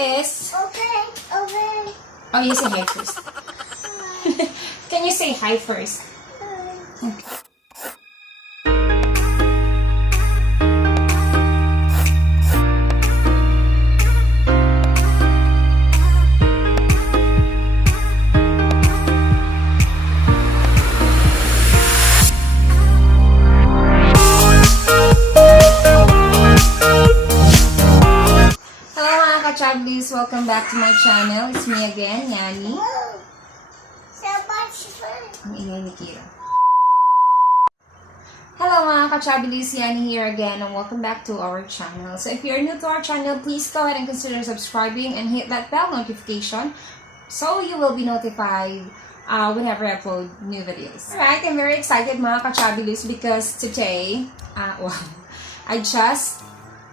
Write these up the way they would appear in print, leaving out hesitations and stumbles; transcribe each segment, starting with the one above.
is... Okay. Oh, you say hi first. Can you say hi first? Okay. Chabiloos, welcome back to my channel. It's me again, Yani. Ang ingay ni Kira. Hello mga ka-Chabiloos, Yani here again and welcome back to our channel. So if you're new to our channel, please go ahead and consider subscribing and hit that bell notification so you will be notified whenever I upload new videos. Alright, I'm very excited mga ka-Chabiloos because today, I just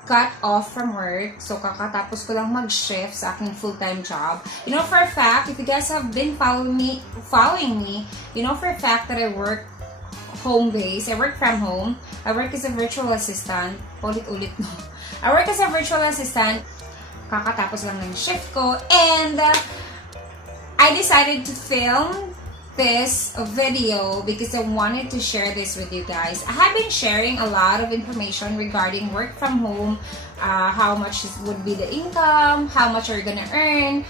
got off from work. So, kakatapos ko lang mag-shift sa aking full-time job. You know for a fact, if you guys have been following me, you know for a fact that I work home-based. I work from home. I work as a virtual assistant. Ulit-ulit, no? I work as a virtual assistant. Kakatapos lang ng shift ko. And, I decided to film this video because I wanted to share this with you guys. I have been sharing a lot of information regarding work from home, how much would be the income, how much are you gonna earn,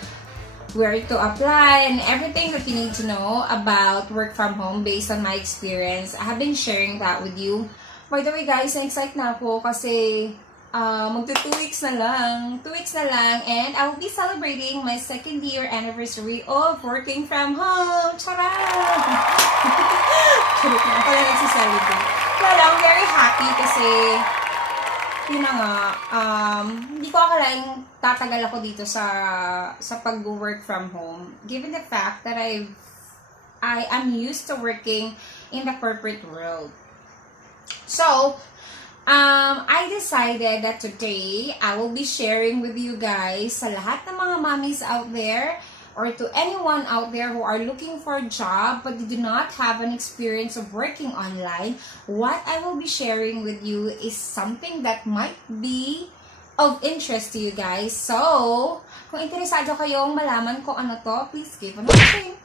where to apply, and everything that you need to know about work from home based on my experience. I have been sharing that with you. By the way guys, na-excite na ako kasi magto 2 weeks na lang. 2 weeks na lang. And I will be celebrating my 2nd year anniversary of working from home. Charot! Charot na. Ako lang nagsiselebrate. Well, I'm very happy kasi yun na nga, hindi ko akalaing tatagal ako dito sa pag-work from home. Given the fact that I am used to working in the corporate world. So, I decided that today, I will be sharing with you guys sa lahat ng mga mommies out there or to anyone out there who are looking for a job but they do not have an experience of working online. What I will be sharing with you is something that might be of interest to you guys. So, kung interesado kayong malaman kung ano to, please keep on watching.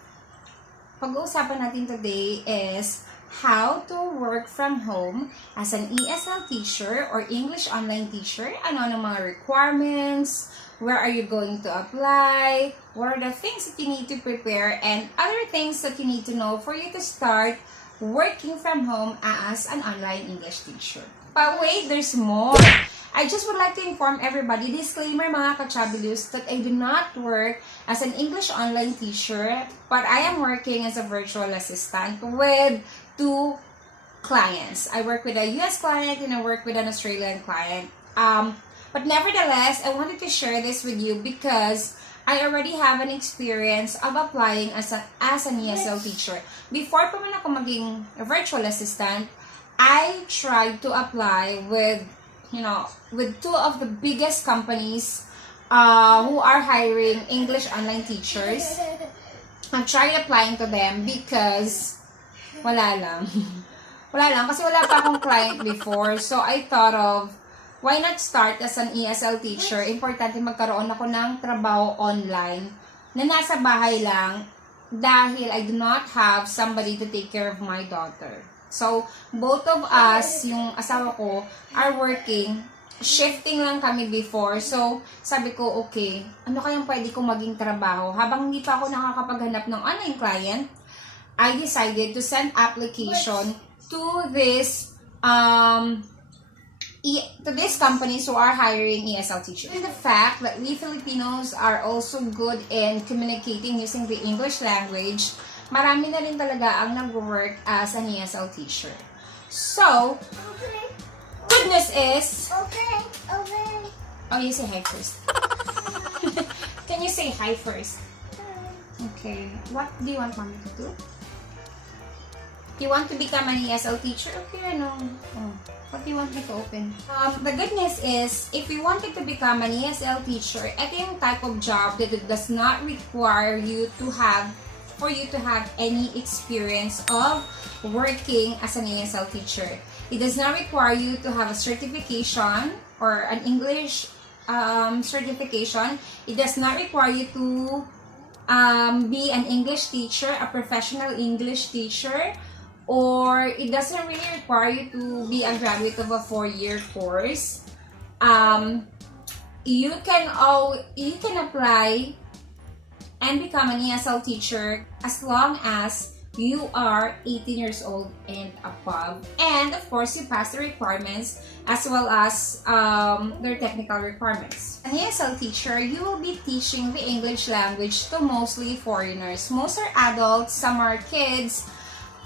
Pag-uusapan natin today is how to work from home as an ESL teacher or English online teacher. Ano ang mga requirements? Where are you going to apply? What are the things that you need to prepare? And other things that you need to know for you to start working from home as an online English teacher. But wait, there's more. I just would like to inform everybody, disclaimer mga ka-Chabiloos, that I do not work as an English online teacher, but I am working as a virtual assistant with 2 clients. I work with a US client and I work with an Australian client. But nevertheless, I wanted to share this with you because I already have an experience of applying as an ESL teacher. Before pa man ako maging a virtual assistant, I tried to apply with 2 of the biggest companies who are hiring English online teachers. I tried applying to them because wala lang. Kasi wala pa akong client before. So, I thought of, why not start as an ESL teacher? Importante magkaroon ako ng trabaho online na nasa bahay lang dahil I do not have somebody to take care of my daughter. So, both of us, yung asawa ko, are working. Shifting lang kami before. So, sabi ko, okay, ano kayang pwede kong maging trabaho? Habang hindi pa ako nakakapaghanap ng online client, I decided to send application to these companies who are hiring ESL teachers. And the fact that we Filipinos are also good in communicating using the English language, marami na rin talaga ang nag-work as an ESL teacher. So, good news is... Oh, you say hi first. Can you say hi first? Okay. What do you want mommy to do? You want to become an ESL teacher? Okay, ano? What do you want me to open? The good news is, if you wanted to become an ESL teacher, ito yung type of job that it does not require you to have any experience of working as an ESL teacher. It does not require you to have a certification or an English certification. It does not require you to be an English teacher, a professional English teacher, or it doesn't really require you to be a graduate of a 4-year course. You can apply and become an ESL teacher as long as you are 18 years old and above. And of course, you pass the requirements as well as their technical requirements. An ESL teacher, you will be teaching the English language to mostly foreigners. Most are adults, some are kids,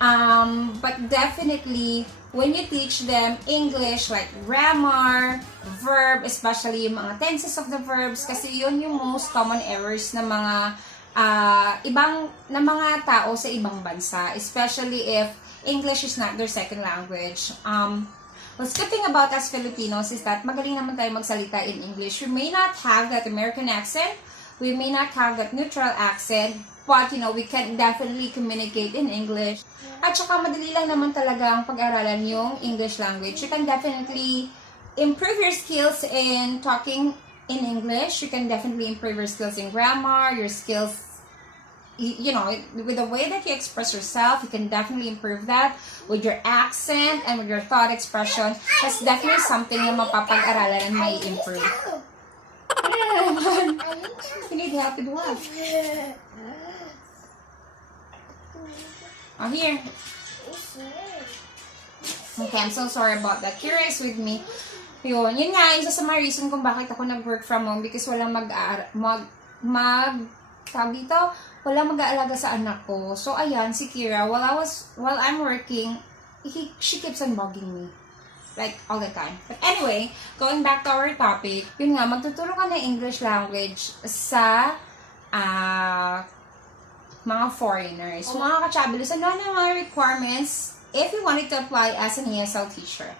but definitely when you teach them English like grammar, verb, especially yung mga tenses of the verbs, kasi yun yung most common errors na mga mga tao sa ibang bansa, especially if English is not their second language. What's good thing about us Filipinos is that magaling naman tayo magsalita in English. We may not have that American accent, we may not have that neutral accent, but we can definitely communicate in English. At saka madali lang naman talaga ang pag-aralan yung English language. You can definitely improve your skills in talking in English. You can definitely improve your skills in grammar, your skills, with the way that you express yourself. You can definitely improve that with your accent and with your thought expression. That's definitely something na mapapag-aralan and may improve. You need help with what? Oh, here. Okay, I'm so sorry about that. Curious with me. Yun nga, isa sa mga reason kung bakit ako nag-work from home, because walang walang mag-aalaga sa anak ko. So, ayan, si Kira, while I'm working, she keeps on bugging me. Like, all the time. But anyway, going back to our topic, yun nga, magtuturo ka ng English language sa mga foreigners. Mga ka-Chabiloos, ano na mga requirements if you wanted to apply as an ESL teacher?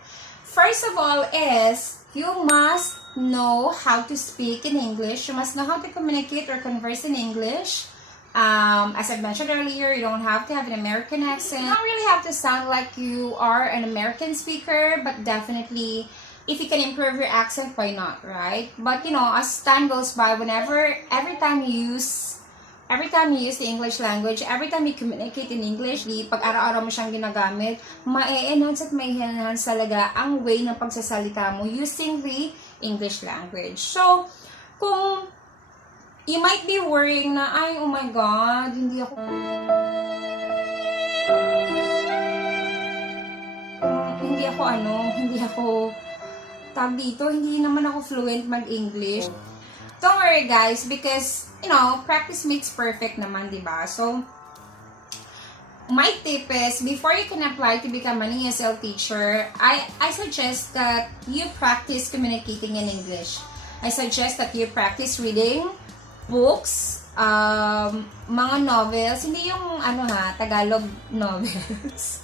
First of all is, you must know how to speak in English. You must know how to communicate or converse in English. As I mentioned earlier, you don't have to have an American accent. You don't really have to sound like you are an American speaker, but definitely, if you can improve your accent, why not, right? But as time goes by, every time you use the English language, every time you communicate in English, pag araw-araw mo siyang ginagamit, ma-enhance at ma-enhance talaga ang way ng pagsasalita mo using the English language. So, kung you might be worrying na, oh my God, hindi naman ako fluent mag-English. Don't worry guys, because, practice makes perfect naman, diba? So, my tip is, before you can apply to become an ESL teacher, I suggest that you practice communicating in English. I suggest that you practice reading books, mga novels, hindi yung Tagalog novels.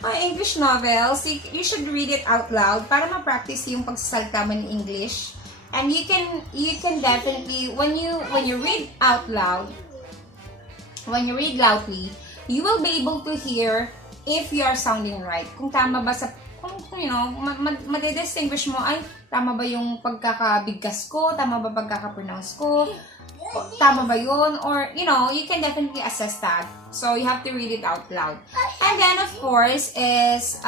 Mga English novels, you should read it out loud para ma-practice yung pagsasalita mo in English. And you can definitely, when you read out loud, when you read loudly, you will be able to hear if you are sounding right. Kung tama ba madidistinguish mo, tama ba yung pagkakabigkas ko, tama ba pagkakapronounce ko, tama ba yun, or, you can definitely assess that. So, you have to read it out loud. And then, of course, is,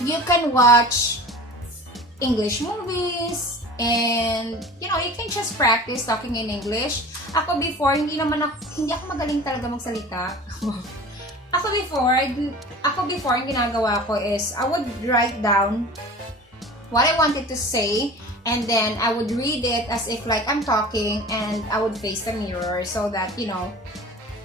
you can watch English movies, and, you can just practice talking in English. Ako before, hindi ako magaling talaga magsalita. Ako before, yung ginagawa ko is, I would write down what I wanted to say, and then I would read it as if like I'm talking, and I would face the mirror so that,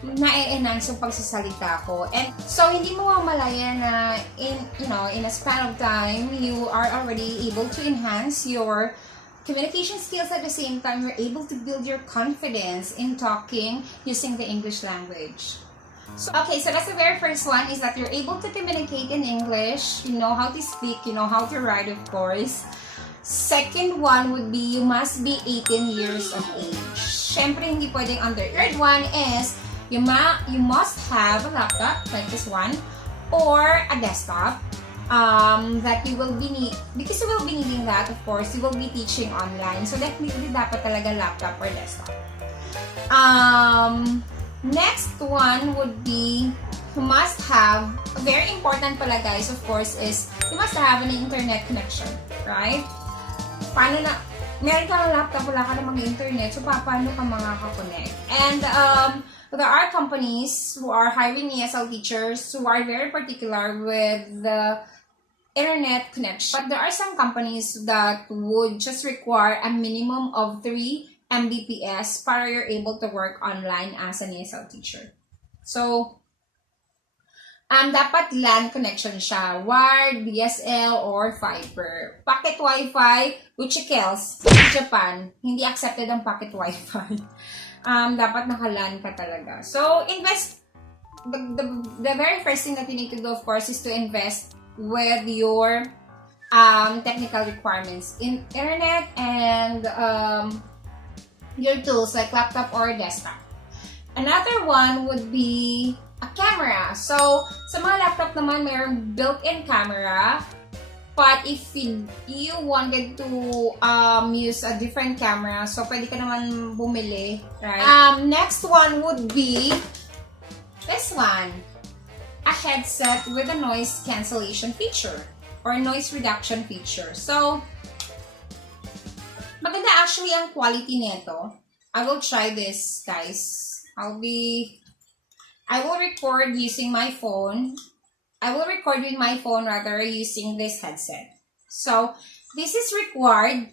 na-enhance yung pagsasalita ko. And so, hindi mo mamalaya na in a span of time, you are already able to enhance your communication skills. At the same time, you're able to build your confidence in talking using the English language. So, okay, so that's the very first one, is that you're able to communicate in English, you know how to speak, you know how to write, of course. Second one would be, you must be 18 years of age. Syempre, hindi pwedeng under. Third one is, you must have a laptop, like this one, or a desktop. that you will be because you will be needing that, of course, you will be teaching online. So definitely dapat talaga laptop or desktop. Next one would be, you must have, very important pala guys, of course, is you must have an internet connection, right? Paano na, meron ka ng laptop, wala ka namang internet, so paano ka makaka-connect? And there are companies who are hiring ESL teachers who are very particular with the internet connection. But there are some companies that would just require a minimum of 3 Mbps para you're able to work online as an ESL teacher. So, dapat LAN connection siya, wired, DSL, or fiber. Pocket Wi-Fi, which else, Japan, hindi accepted ang pocket Wi-Fi. Dapat naka-LAN ka talaga. So, invest, the very first thing that you need to do, of course, is to invest with your technical requirements in internet and your tools like laptop or desktop. Another one would be a camera. So, sa mga laptop naman, mayroong built-in camera. But if you wanted to use a different camera, so pwede ka naman bumili, right? Next one would be this one. A headset with a noise cancellation feature or noise reduction feature. So, maganda actually ang quality nito. I will try this, guys. I will record using my phone. I will record with my phone rather using this headset. So, this is required.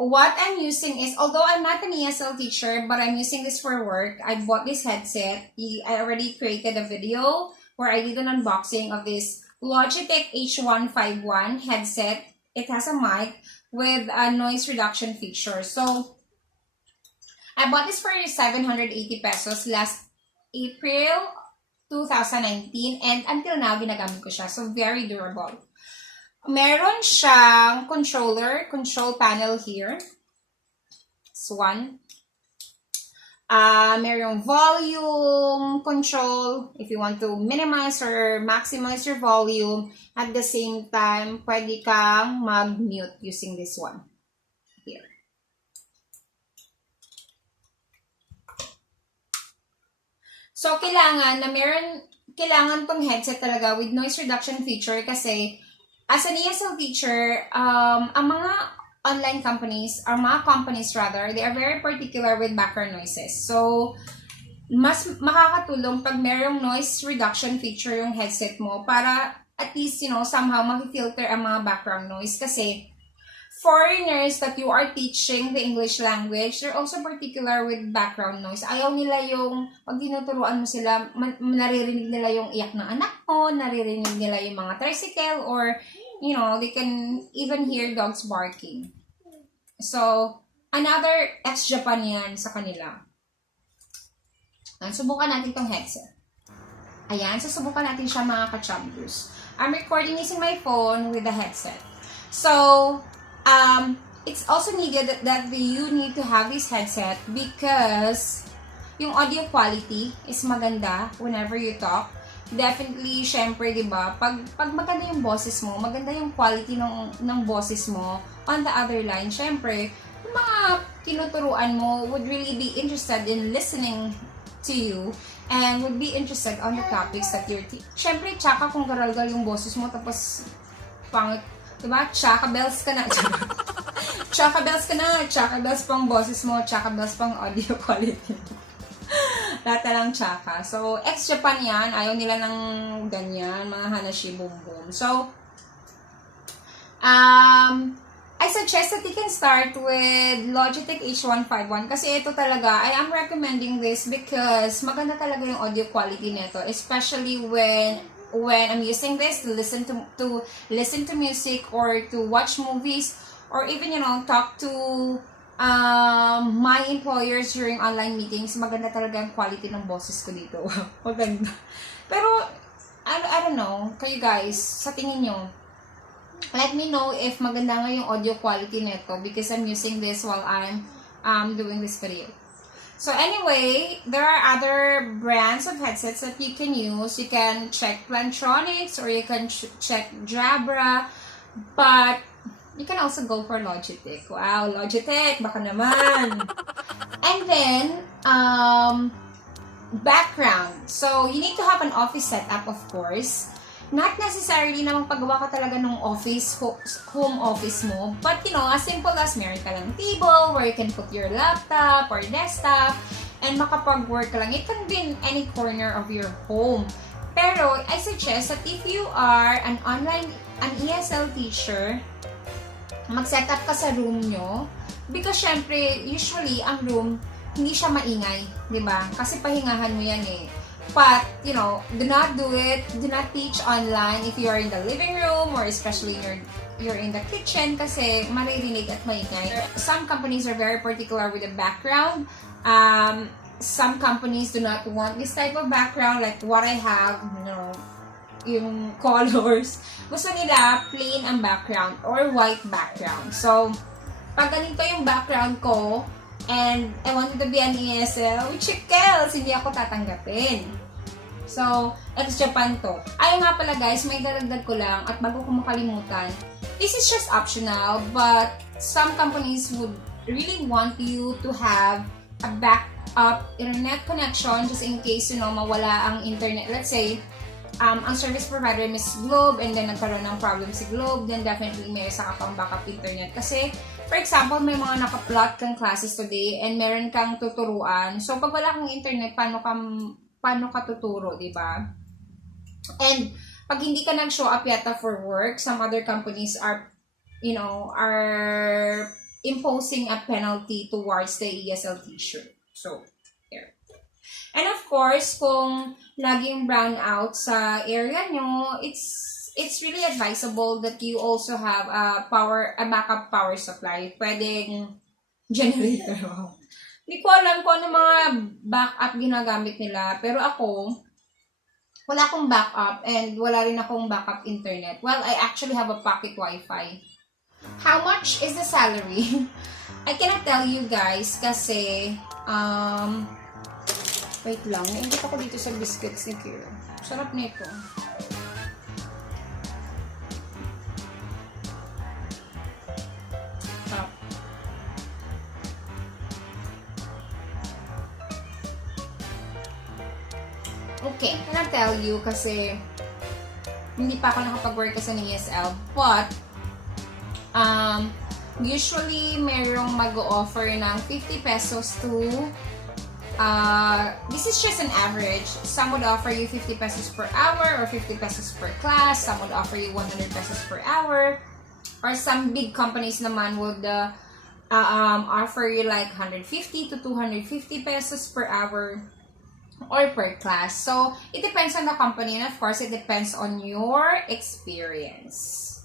What I'm using is, although I'm not an ESL teacher, but I'm using this for work, I bought this headset. I already created a video where I did an unboxing of this Logitech H151 headset. It has a mic with a noise reduction feature. So, I bought this for 780 pesos last April 2019 and until now, ginagamit ko siya. So, very durable. Meron siyang control panel here. This one. Merong volume control. If you want to minimize or maximize your volume, at the same time, pwede kang mag-mute using this one. Here. So, kailangan tong headset talaga with noise reduction feature kasi as an ESL teacher, ang mga online companies, or mga companies rather, they are very particular with background noises. So, mas makakatulong pag merong noise reduction feature yung headset mo para at least, somehow makifilter ang mga background noise. Kasi, foreigners that you are teaching the English language, they're also particular with background noise. Ayaw nila yung, pag tinuturuan mo sila, naririnig nila yung iyak ng anak mo, naririnig nila yung mga tricycle, or, they can even hear dogs barking. So, another ex-Japan yan sa kanila. Subukan natin itong headset. Ayan, susubukan natin siya mga ka-Chabiloos. I'm recording using my phone with the headset. So, it's also needed that you need to have this headset because yung audio quality is maganda whenever you talk. Definitely, syempre, diba, pag maganda yung boses mo, maganda yung quality ng boses mo on the other line, syempre, yung mga tinuturuan mo would really be interested in listening to you and would be interested on the topics that you're teaching. Syempre, tsaka kung garalgal yung boses mo, tapos, diba, tsaka bells ka na. Tsaka bells pang boses mo, tsaka bells pang audio quality mo. Lahat na lang tsaka. So, ex-Japan yan. Ayaw nila ng ganyan. Mga hanashi boom boom. So, I suggest that you can start with Logitech H151 kasi ito talaga, I am recommending this because maganda talaga yung audio quality nito, especially when I'm using this to listen to music or to watch movies or even talk to my employers during online meetings. Maganda talaga yung quality ng boses ko dito. Maganda. Pero I don't know, kayo guys, sa tingin nyo, let me know if maganda nga yung audio quality nito because I'm using this while I'm doing this video. So anyway, there are other brands of headsets that you can use. You can check Plantronics or you can check Jabra, but you can also go for Logitech. Wow, Logitech, baka naman. And then, background. So you need to have an office setup, of course. Not necessarily na magpagawa ka talaga ng office, home office mo. But, you know, as simple as meron ka lang table where you can put your laptop or desktop and makapag-work ka lang. It can be in any corner of your home. Pero, I suggest that if you are an ESL teacher, mag-set up ka sa room nyo. Because, syempre, usually, ang room, hindi siya maingay. Diba? Kasi pahingahan mo yan eh. But, you know, do not do it. Do not teach online if you are in the living room or especially you're in the kitchen kasi maririnig at maingay. Some companies are very particular with the background. Some companies do not want this type of background like what I have, you know, yung colors. Gusto nila plain ang background or white background. So, pag ganito yung background ko, and I wanted to be an ESL, which else, hindi ako tatanggapin. So, ex-Japan to. Ay nga pala guys, may daragdag ko lang at bago ko makalimutan, this is just optional, but some companies would really want you to have a backup internet connection just in case, you know, mawala ang internet. Let's say, ang service provider is Globe and then nagkaroon ng problem si Globe, then definitely may isa ka pang backup internet. Kasi, for example, may mga nakaplot kang classes today and meron kang tuturuan. So, pag wala kang internet, paano ka tuturo, di ba? And, pag hindi ka nag-show up yata for work, some other companies are, you know, are imposing a penalty towards the ESL teacher. So, there. And of course, kung laging brown out sa area nyo, it's really advisable that you also have a backup power supply. Pwedeng generator. Hindi ko alam kung ano mga backup ginagamit nila. Pero ako, wala akong backup and wala rin akong backup internet. Well, I actually have a pocket Wi-Fi. How much is the salary? I cannot tell you guys kasi, wait lang, nainggit ako dito sa biscuits ni Kira. Sarap nito. Sarap. Okay, I cannot tell you kasi hindi pa ako nakapag-work kasi ng ESL. But, usually, mayroong mag-o-offer ng 50 pesos to, this is just an average. Some would offer you 50 pesos per hour or 50 pesos per class. Some would offer you 100 pesos per hour. Or some big companies naman would offer you like 150 to 250 pesos per hour or per class. So, it depends on the company and of course, it depends on your experience.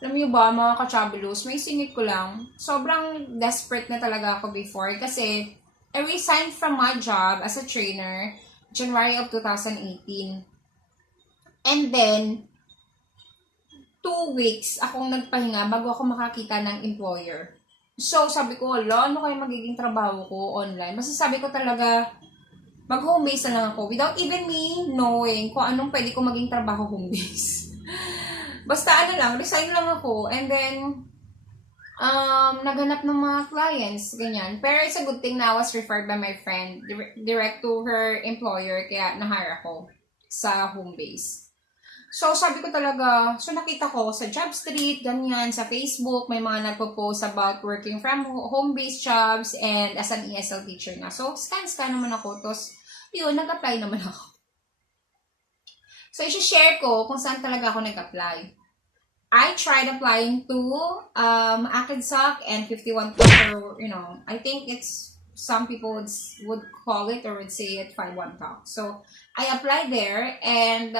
Alam niyo ba, mga ka-Chabiloos, may singit ko lang. Sobrang desperate na talaga ako before kasi I resigned from my job as a trainer January of 2018. And then, 2 weeks akong nagpahinga bago ako makakita ng employer. So, sabi ko, ano kaya magiging trabaho ko online? Basta sabi ko talaga, mag-home-base na lang ako without even me knowing kung anong pwede ko maging trabaho home-base. Basta resign lang ako and then naghanap ng mga clients, ganyan. Pero it's a good thing na I was referred by my friend direct to her employer kaya na-hire ako sa home-base. So, sabi ko talaga, so nakita ko sa Job Street, ganyan, sa Facebook, may mga nagpo-post about working from home-based jobs and as an ESL teacher na. So, scan naman ako. Tapos, yun, nag-apply naman ako. So, i-share ko kung saan talaga ako nag-apply. I tried applying to Akinsoc and 51 Talk, or, you know, I think it's, some people would call it or would say it 51 Talk. So, I applied there and,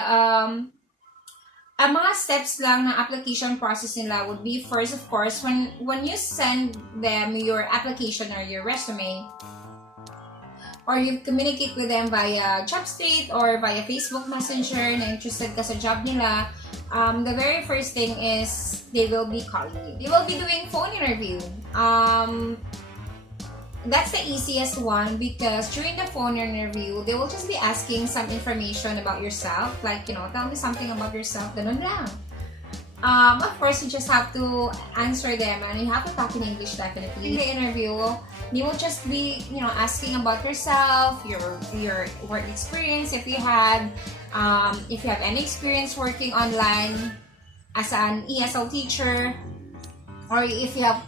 ang mga steps lang ng application process nila would be first, of course, when you send them your application or your resume, or you communicate with them via JobStreet or via Facebook Messenger na interested ka sa job nila, the very first thing is they will be calling you. They will be doing phone interview. that's the easiest one because during the phone interview, they will just be asking some information about yourself. Like, tell me something about yourself. Ganun lang. Of course, you just have to answer them and you have to talk in English definitely. In the interview, you will just be, asking about yourself, your work experience, if you have any experience working online as an ESL teacher, or if you have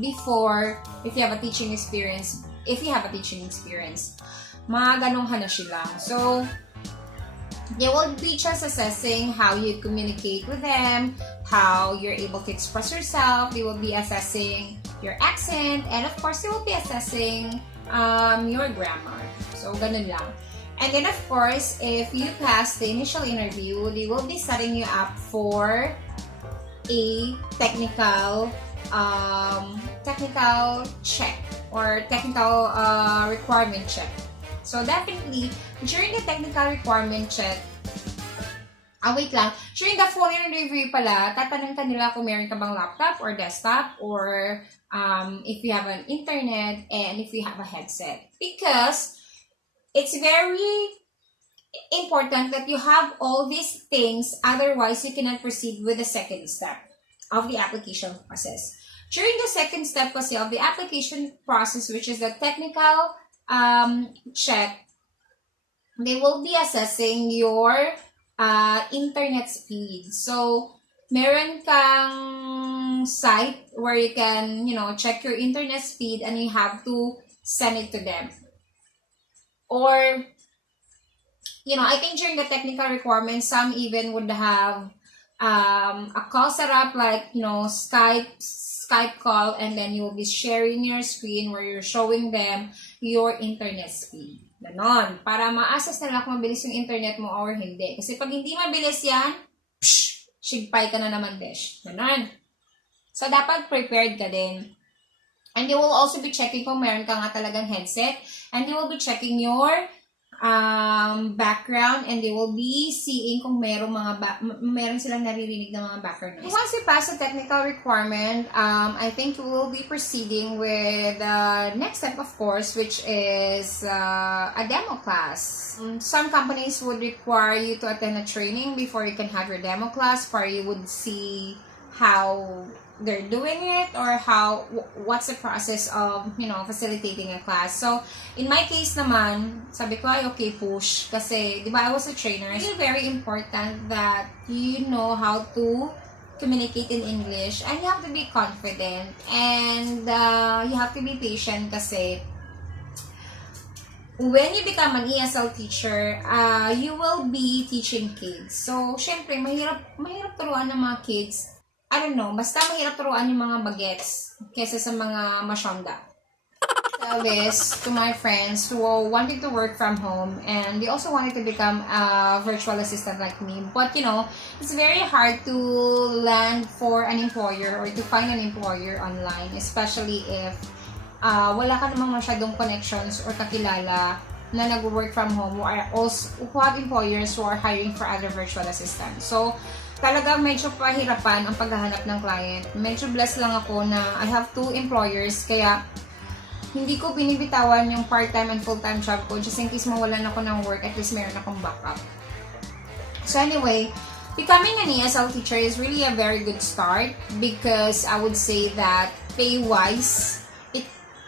before, if you have a teaching experience, mga ganong na sila. So, they will be just assessing how you communicate with them, how you're able to express yourself. They will be assessing your accent, and of course, they will be assessing your grammar. So, ganun lang. And then, of course, if you pass the initial interview, they will be setting you up for a technical check or technical requirement check. So, definitely, during the technical requirement check, during the phone interview pala, tatanong ka nila kung meron ka bang laptop or desktop or if you have an internet and if you have a headset. Because it's very important that you have all these things, otherwise you cannot proceed with the second step of the application process. During the second step kasi of the application process, which is the technical check, they will be assessing your internet speed. So, meron kang site where you can, check your internet speed and you have to send it to them. Or, I think during the technical requirements, some even would have a call set up like, Skype call, and then you will be sharing your screen where you're showing them your internet speed. Ganon. Para ma-assess nila kung mabilis yung internet mo or hindi. Kasi pag hindi mabilis yan, shigpay ka na naman, besh. Ganon. So, dapat prepared ka din. And they will also be checking kung meron ka nga talagang headset. And they will be checking your background, and they will be seeing kung meron silang naririnig na mga background noise. Once you pass the technical requirement, I think you will be proceeding with the next step, of course, which is a demo class. Some companies would require you to attend a training before you can have your demo class, where you would see how they're doing it or what's the process of, facilitating a class. So, in my case naman, sabi ko ay okay, push. Kasi, di ba, I was a trainer. It's very important that you know how to communicate in English, and you have to be confident, and you have to be patient kasi when you become an ESL teacher, you will be teaching kids. So, syempre, mahirap turuan ng mga kids. I don't know, basta mahirap turuan yung mga bagets kesa sa mga masyonda. Tell this to my friends who wanted to work from home and they also wanted to become a virtual assistant like me. But, it's very hard to land for an employer or to find an employer online, especially if wala ka namang masyadong connections or kakilala na nag-work from home who have employers who are hiring for other virtual assistants. So, talagang medyo pahirapan ang paghahanap ng client. Medyo blessed lang ako na I have 2 employers, kaya hindi ko binibitawan yung part-time and full-time job ko just in case mawalan ako ng work, at least meron akong backup. So anyway, becoming an ESL teacher is really a very good start because I would say that pay-wise,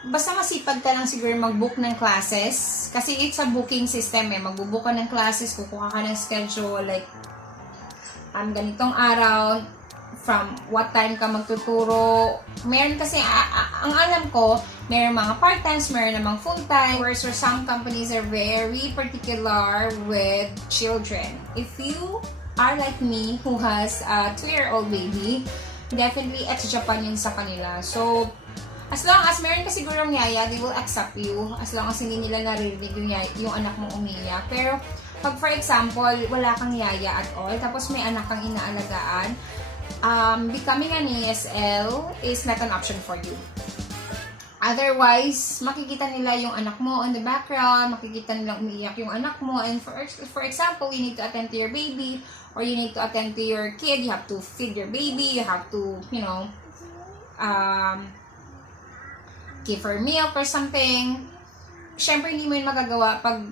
basta masipag ka lang siguro mag-book ng classes kasi it's a booking system magbubook ka ng classes, kukuha ka ng schedule like ganitong araw, from what time ka magtuturo. Meron kasi, ang alam ko, meron mga part-times, meron namang full-time. Or some companies are very particular with children. If you are like me, who has a 2-year-old baby, definitely ex-Japan yun sa kanila. So, as long as meron ka sigurong yaya, they will accept you. As long as hindi nila naririnig yung anak mo umiyak. Pero, pag for example, wala kang yaya at all, tapos may anak kang inaalagaan, becoming an ESL is not an option for you. Otherwise, makikita nila yung anak mo on the background, makikita nila umiiyak yung anak mo, and for example, you need to attend to your baby, or you need to attend to your kid, you have to feed your baby, you have to, give her milk or something. Syempre, hindi mo yun magagawa pag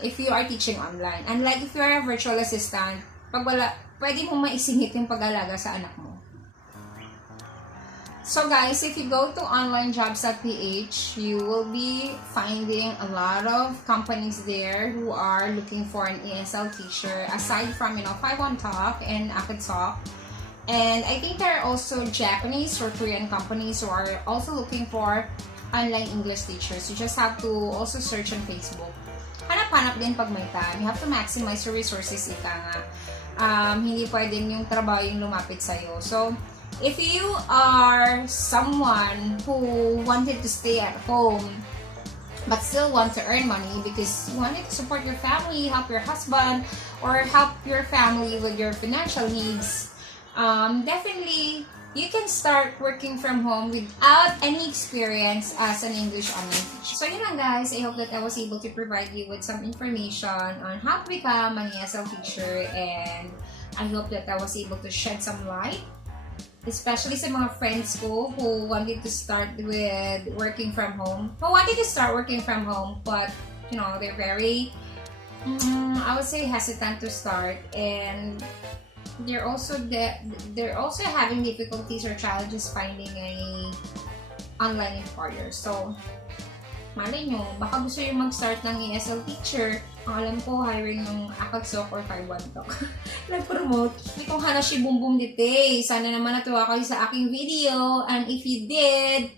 if you are teaching online. Unlike if you are a virtual assistant, pag wala, pwede mo maisingit yung pag-alaga sa anak mo. So guys, if you go to onlinejobs.ph, you will be finding a lot of companies there who are looking for an ESL teacher, aside from, 5-on-Talk and Talk. And I think there are also Japanese or Korean companies who are also looking for online English teachers. You just have to also search on Facebook. Hanap-hanap din pag may time. You have to maximize your resources, ika nga. Hindi pwedeng yung trabaho yung lumapit sa'yo. So, if you are someone who wanted to stay at home but still want to earn money because you wanted to support your family, help your husband, or help your family with your financial needs, definitely you can start working from home without any experience as an English online teacher. So yun lang guys, I hope that I was able to provide you with some information on how to become an ESL teacher, and I hope that I was able to shed some light, especially sa mga friends ko who wanted to start with working from home. But, they're very, I would say, hesitant to start, and they're also having difficulties or challenges finding a online employer. So, malay nyo, baka gusto yung mag-start ng ESL teacher. Ang alam ko, hiring ng Akagsok or 5-on-Talk. Nag-promote. Hindi kong hanashi boom boom dite. Sana naman natuwa kayo sa aking video. And if you did,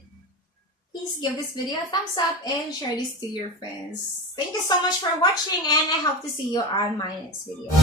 please give this video a thumbs up and share this to your friends. Thank you so much for watching, and I hope to see you on my next video.